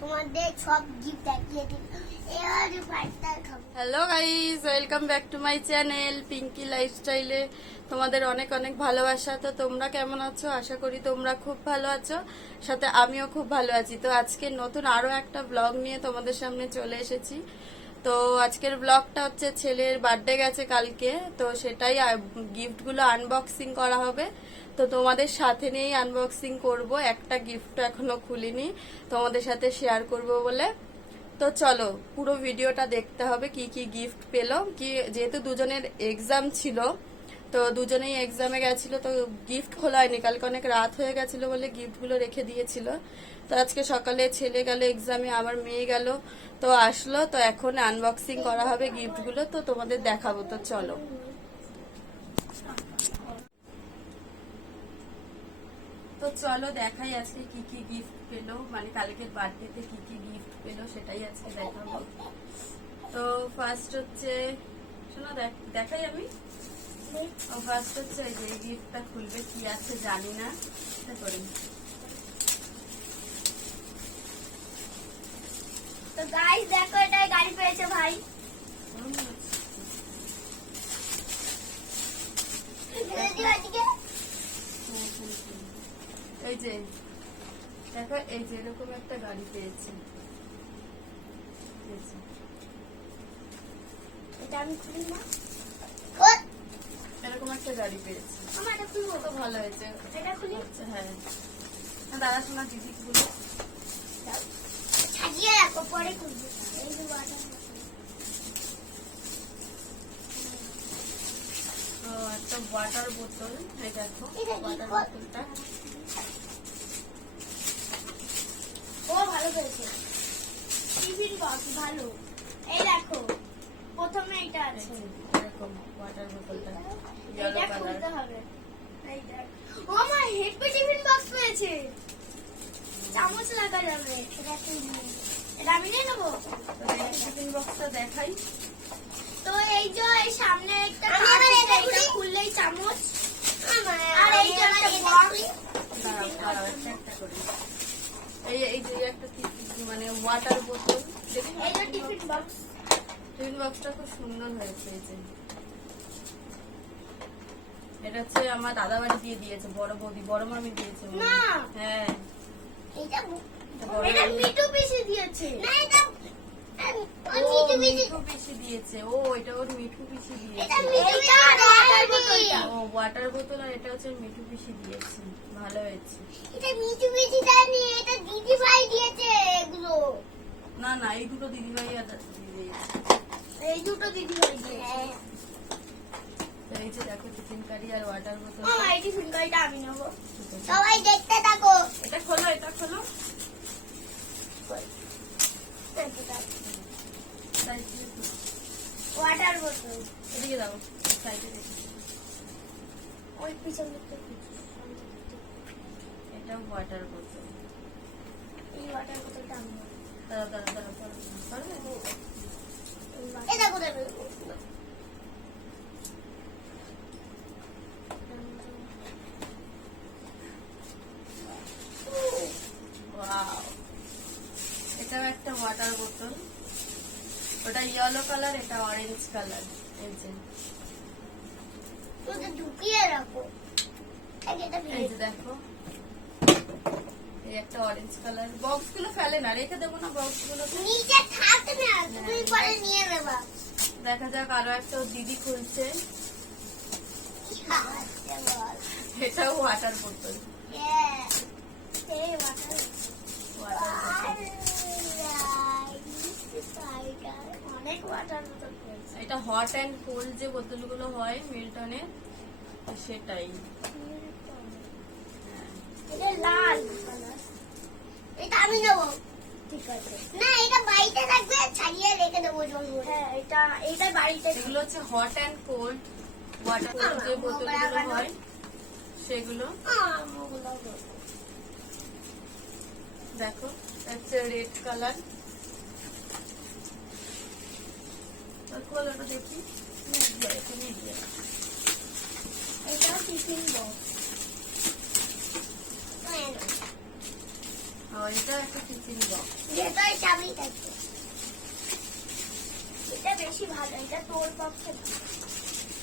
তোমাদের সব গিফট দেখিয়ে দিই। এবারে ফাইটার খাবো। Hello guys, welcome back to my channel Pinky লাইফস্টাইলে। তোমাদের অনেক অনেক ভালোবাসা। তো তোমরা কেমন আছো? আশা করি তোমরা খুব ভালো আছো, সাথে আমিও খুব ভালো আছি। তো আজকে নতুন আরো একটা ব্লগ নিয়ে তোমাদের সামনে চলে এসেছি। তো আজকের ব্লগটা হচ্ছে ছেলের বার্থডে গেছে কালকে, তো সেটাই গিফটগুলো আনবক্সিং করা হবে। তো তোমাদের সাথে নিয়েই আনবক্সিং করব, একটা গিফট এখনো খুলিনি, তোমাদের সাথে শেয়ার করব বলে। তো চলো পুরো ভিডিওটা দেখতে হবে কি কি গিফট পেলো। কি যেহেতু দুজনের এক্সাম ছিল, তো দুজনেই এক্সামে গেছিল, তো গিফট খোলা হয়নি, কালকে অনেক রাত হয়ে গেছিল বলে গিফটগুলো রেখে দিয়েছিল। তো আজকে সকালে ছেলে গেল এক্সামে, আমার মেয়ে গেল, তো আসলো, তো এখন আনবক্সিং করা হবে গিফটগুলো, তো তোমাদের দেখাবো। তো চলো। তো চলো দেখাই আজকে কি কি গিফট পেলো, মানে কালকের বার্থডেতে কি কি গিফট পেলো সেটাই আজকে দেখাবো। তো ফার্স্ট হচ্ছে, শোনো দেখাই আমি। ফার্স্ট হচ্ছে এই যে গিফটটা খুলবে, কি আছে জানি না, করি। তো গাইস দেখো, এটা গাড়ি পেয়েছে ভাই। এই যে দেখো, এই যে এরকম একটা গাড়ি পেয়েছে। এটা আমি খুলি না। এরকম একটা গাড়ি পেয়েছে, আমার এটা খুলবো। তো ভালো হয়েছে। এটা খুলি? হ্যাঁ, দাদা শোনা দিদি গুলো সাজিয়ে রাখো, পরে খুলবো। এই যে ওয়াটার তো একটা ওয়াটার বোতল, এই দেখো এটা কি? ওয়াটার বোতলটা। ও ভালো করেছে। টিফিন বক্স ভালো। এই দেখো, প্রথমে এটা আছে। এরকম ওয়াটার বোতলটা এটা ইয়েলো খুলতে কালার। হবে। এই দেখ, ও আমার হেডপে টিফিন বক্স পেয়েছে। চামচ লাগা যাবে। এটা আমি নিয়ে নেবো। টিফিন বক্সটা দেখাই। তো এই যে এই সামনে একটা কাঁচ আছে, এটা খুললেই চামচ। আর এই যে একটা বক্স। দাঁড়াও, একটা করে। এই যে একটা মানে ওয়াটার বোতল, এই যে টিফিন বক্স। টিফিন বক্সটা খুব সুন্দর হয়েছে। এই যে এটা হচ্ছে আমার দাদা বাড়ি দিয়ে দিয়েছে, বড় বৌদি, বড় মামি দিয়েছে। না। হ্যাঁ, এটা বড় এটা মামি। মিঠু পিসি দিয়েছে। না, এটা ও মিঠু পিসি দিয়েছে। ও এটা ওর মিঠু পিসি দিয়েছে। এটা ওয়াটার বোতলটা। ও ওয়াটার বোতল, আর এটা হচ্ছে মিঠু পিসি দিয়েছে। ভালো হয়েছে। এটা মিঠু পিসি দেয়নি, এটা দিদি ভাই দিয়েছে এগুলো। না না, এই দুটো দিদিভাই আর দিয়েছে। এই দুটো দিদি ভাই দিয়েছে। তো এই যে দেখো টিফিন কারি আর ওয়াটার বোতল। এই টিফিন কারিটা আমি নেবো। সবাই দেখতে থাকো। এটা খোলো, এটা খোলো। ওয়াটার বোতল। এদিকে দাও, সাইডে দেখি। ওই পিছন দিকটা। এটা ওয়াটার বোতল। এই ওয়াটার বোতলটা আমি নেবো। দাঁড়া পারবে? এটা কোথায় পেলো? ওয়াও, এটাও একটা ওয়াটার বোতল। ওটা ইয়েলো কালার, এটা অরেঞ্জ কালার। এই যে ওটা ঢুকিয়ে রাখো। এই যে দেখো, এই একটা অরেঞ্জ কালার। বক্স গুলো ফেলে না, রেখে দেবো না বক্স গুলো। নিচে থাকে না, তুমি পরে নিয়ে নেবা। দেখা যাক, আরো একটা ওর দিদি খুলছে। এটাও ওয়াটার বোতল। অনেক ওয়াটার বোতল পেয়েছে। এটা হট অ্যান্ড কোল্ড যে বোতলগুলো হয় মিল্টনের, সেটাই। এটা লাল কালার। এটা আমি নেবো। ঠিক আছে। না, এটা বাড়িতে থাকবে, ছাড়িয়ে রেখে দেবো জল ভরে। হ্যাঁ, এটা বাড়িতে। এগুলো হচ্ছে হট অ্যান্ড কোল্ড ওয়াটার যে বোতলগুলো হয় সেগুলো। দেখো, হচ্ছে রেড কালার। খোলাটা দেখি। এটা টিফিন বক্স। এটা একটা টিফিন বক্স। ভেতরে চাবি থাকবে। এটা বেশি ভালো, এটা তোর পক্ষে ভালো।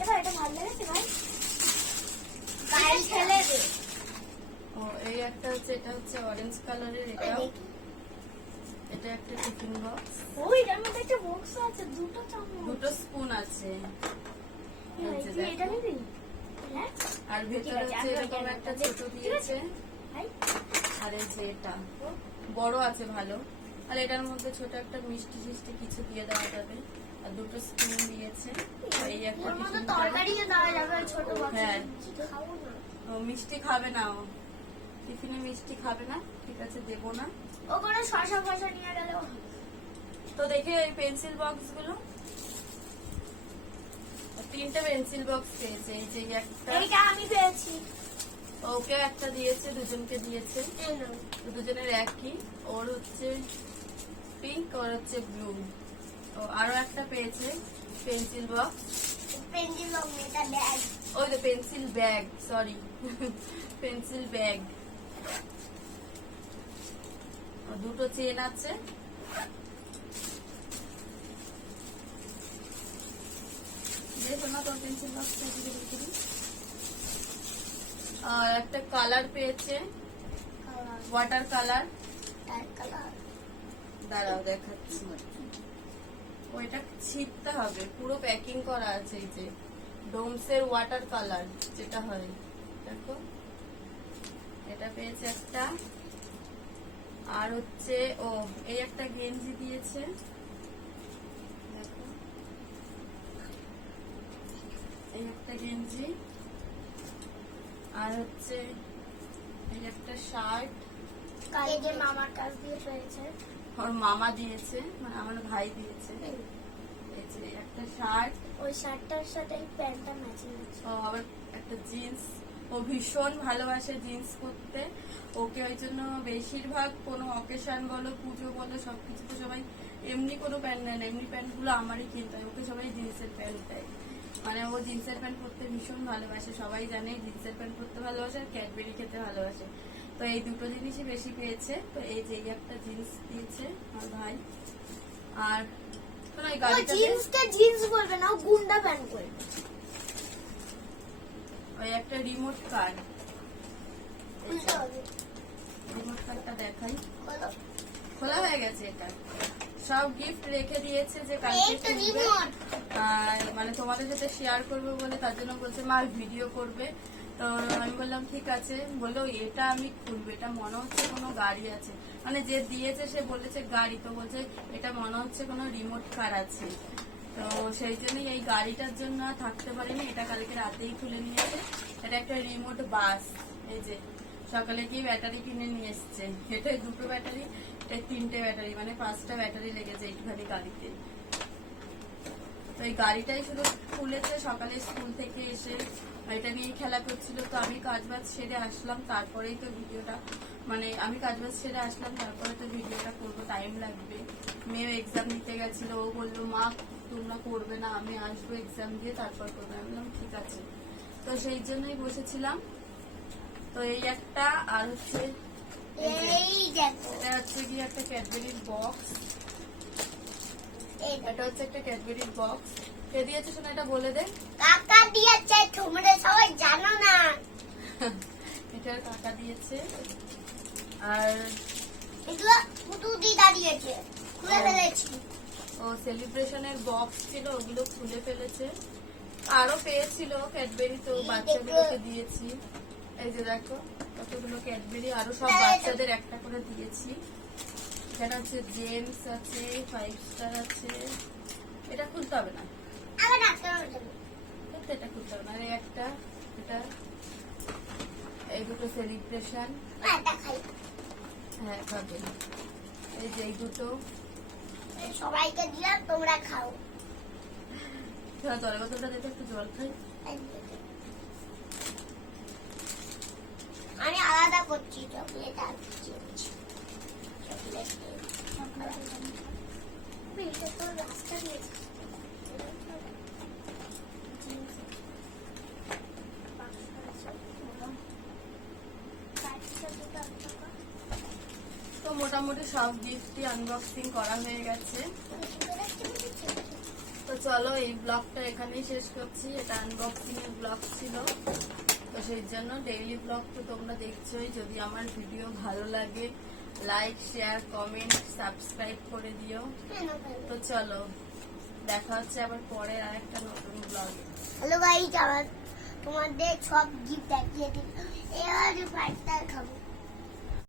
এবার এটা ভালো লেগেছে ভাই, গাড়ি ঠেলে দে। ও এই একটা হচ্ছে, এটা হচ্ছে অরেঞ্জ কালারের। এটা একটা টিফিন বক্স। ওই এটার মধ্যে একটা বক্স আছে, দুটো চামচ, দুটো স্পুন আছে। এই যে তুই এটা দেখো। নিবি? হ্যাঁ আর ভেতরে ঠিক আছে, হচ্ছে আমি এরকম ওইটা একটা নেবো। ছোট ঠিক দিয়েছে। ভাই আর এই যে এটা বড় আছে ভালো। আর এটার মধ্যে ছোট একটা মিষ্টি টিষ্টি কিছু দিয়ে দেওয়া যাবে। আর দুটো স্পুন দিয়েছে। আর এই একটা ওর মধ্যে টিফিন তরকারিও দেওয়া যাবে, ছোট বক্স। হ্যাঁ। খাবো না। ও মিষ্টি খাবে না, ও টিফিনে মিষ্টি খাবে না। ঠিক আছে, দেবো না। ও কোনো শসা ফসা নিয়ে গেলেও হবে। তো দেখে এই পেন্সিল বক্স গুলো, তিনটে পেন্সিল বক্স পেয়েছে। এই যে একটা, এইটা আমি পেয়েছি। ওকে একটা দিয়েছে, দুজনকে দিয়েছে। এই নাও। তো দুজনের একই। ওর হচ্ছে পিঙ্ক, ওর হচ্ছে ব্লু। ও আরো একটা পেয়েছে পেন্সিল বক্স। পেন্সিল বক্স, এটা ব্যাগ। ওই তো pencil bag, sorry pencil bag. দুটো চেন আছে। দেখো না তোর পেন্সিল বক্সটা দিকে দেখি। আর একটা কালার পেয়েছে, ওয়াটার কালার। কালার। দাঁড়াও দেখাচ্ছি। ওইটা ছিটতে হবে, পুরো প্যাকিং করা আছে। এই যে ডোমসের ওয়াটার কালার যেটা হয়, দেখো এটা পেয়েছে একটা। আর হচ্ছে ও এই একটা গেঞ্জি দিয়েছে, দেখো এই একটা গেঞ্জি। আর হচ্ছে এই একটা শার্ট, এই যে মামার কাছ দিয়ে পেয়েছে। ওর মামা দিয়েছে, মানে আমার ভাই দিয়েছে। এই যে একটা শার্ট। ওই শার্টটার সাথে এই প্যান্টটা ম্যাচিং আছে। ও আবার একটা জিন্স। ও ভীষণ ভালোবাসে জিন্স পরতে। ওকে ওই জন্য বেশিরভাগ কোনো অকেশন বলো, পুজো বলো, সবকিছুতে সবাই এমনি কোনো প্যান্ট নেয় না। এমনি প্যান্ট গুলো আমারই কিনতে হয়। ওকে সবাই জিন্সের প্যান্ট দেয়। মানে ও জিন্সের প্যান্ট পরতে ভীষণ ভালোবাসে। সবাই জানে জিন্সের প্যান্ট পরতে ভালোবাসে আর ক্যাডবেরি খেতে ভালোবাসে। তো এই দুটো জিনিসই বেশি পেয়েছে। তো এই যে একটা জিন্স দিয়েছে আমার ভাই। আর শোনো, এই ও গাড়িটাতে জিন্সটা জিন্স বলবে না, ও গুন্ডা প্যান্ট করবে। ওই একটা রিমোট কার। খুলতে হবে। রিমোট কারটা দেখাই। খোলো। খোলা হয়ে গেছে। এটা সব গিফট রেখে দিয়েছে যে এই কালকে তো খুলবে। রিমোট। মানে তোমাদের সাথে শেয়ার করবে বলে তার জন্য বলছে মা ভিডিও করবে। তো আমি বললাম ঠিক আছে। বললো এটা আমি খুলবো, এটা মনে হচ্ছে কোনো গাড়ি আছে। মানে যে দিয়েছে সে বলেছে গাড়ি, তো বলছে এটা মনে হচ্ছে কোনো রিমোট কার আছে। তো সেই জন্যই এই গাড়িটার জন্য আর থাকতে পারিনি, এটা কালকে রাতেই খুলে নিয়েছে। এটা একটা রিমোট বাস। এই যে সকালে গিয়ে ব্যাটারি কিনে নিয়ে এসছে। এটাই দুটো ব্যাটারি, এটা তিনটে ব্যাটারি, মানে 5টা ব্যাটারি লেগেছে এইখানে গাড়িতে। তো এই গাড়িটাই শুধু খুলেছে সকালে স্কুল থেকে এসে, এটা নিয়ে খেলা করছিল। তো আমি কাজবাজ সেরে আসলাম, তারপরেই তো ভিডিওটা, মানে আমি কাজবাজ সেরে আসলাম তারপরে তো ভিডিওটা করবো, টাইম লাগবে। মেয়েও এক্সাম দিতে গেছিল, ও বললো মা তোমরা করবে না, আমি আসবো এক্সাম দিয়ে তারপর করবো। আমি বললাম ঠিক আছে। তো সেই জন্যই বসেছিলাম। তো এই একটা, আর হচ্ছে এই দেখো, এটা হচ্ছে গিয়ে একটা ক্যাডবেরির বক্স। এই এটা হচ্ছে একটা ক্যাডবেরির বক্স। কে দিয়েছে শোনা, এটা বলে দে। কাকা দিয়েছে, তোমরা সবাই জানো না। এটা কাকা দিয়েছে। আর এগুলো পুতু দিদা দিয়েছে, খুলে ফেলেছি। ও সেলিব্রেশনের বক্স ছিল, ওগুলো খুলে ফেলেছে। আরো পেয়েছিল ক্যাডবেরি, তো বাচ্চাদেরকে দিয়েছি। এই যে দেখো কতগুলো ক্যাডবেরি, আরো সব বাচ্চাদের একটা করে দিয়েছি। এখানে হচ্ছে জেমস আছে, 5 স্টার আছে। এটা খুলতে হবে না, আবার ডাক্তার যাবো। এটা খুলতে হবে না। আর এই একটা, এটা এই দুটো সেলিব্রেশন। এটা খাই, হ্যাঁ খাবে। এই যে এই দুটো সবাইকে দিলাম, তোমরা খাও। জলের বোতলটা দেখে একটু জল খাই। আমি আলাদা করছি, চকলেট আর চিপস। চকলেট এটা তো রাস্তা দিয়েছে। তো সব গিফটই আনবক্সিং করা হয়ে গেছে। তো চলো এই ব্লগটা এখানেই শেষ করছি। এটা আনবক্সিং এর ব্লগ ছিল, তো সেই জন্য ডেইলি ব্লগ তো তোমরা দেখছোই। যদি আমার ভিডিও ভালো লাগে লাইক শেয়ার কমেন্ট সাবস্ক্রাইব করে দিও। তো চলো দেখা হচ্ছে আবার পরে আর একটা নতুন ব্লগে। হ্যালো গাইস, তোমাদের সব গিফট দেখিয়ে দিই, এবার পাঁচটা খাবো।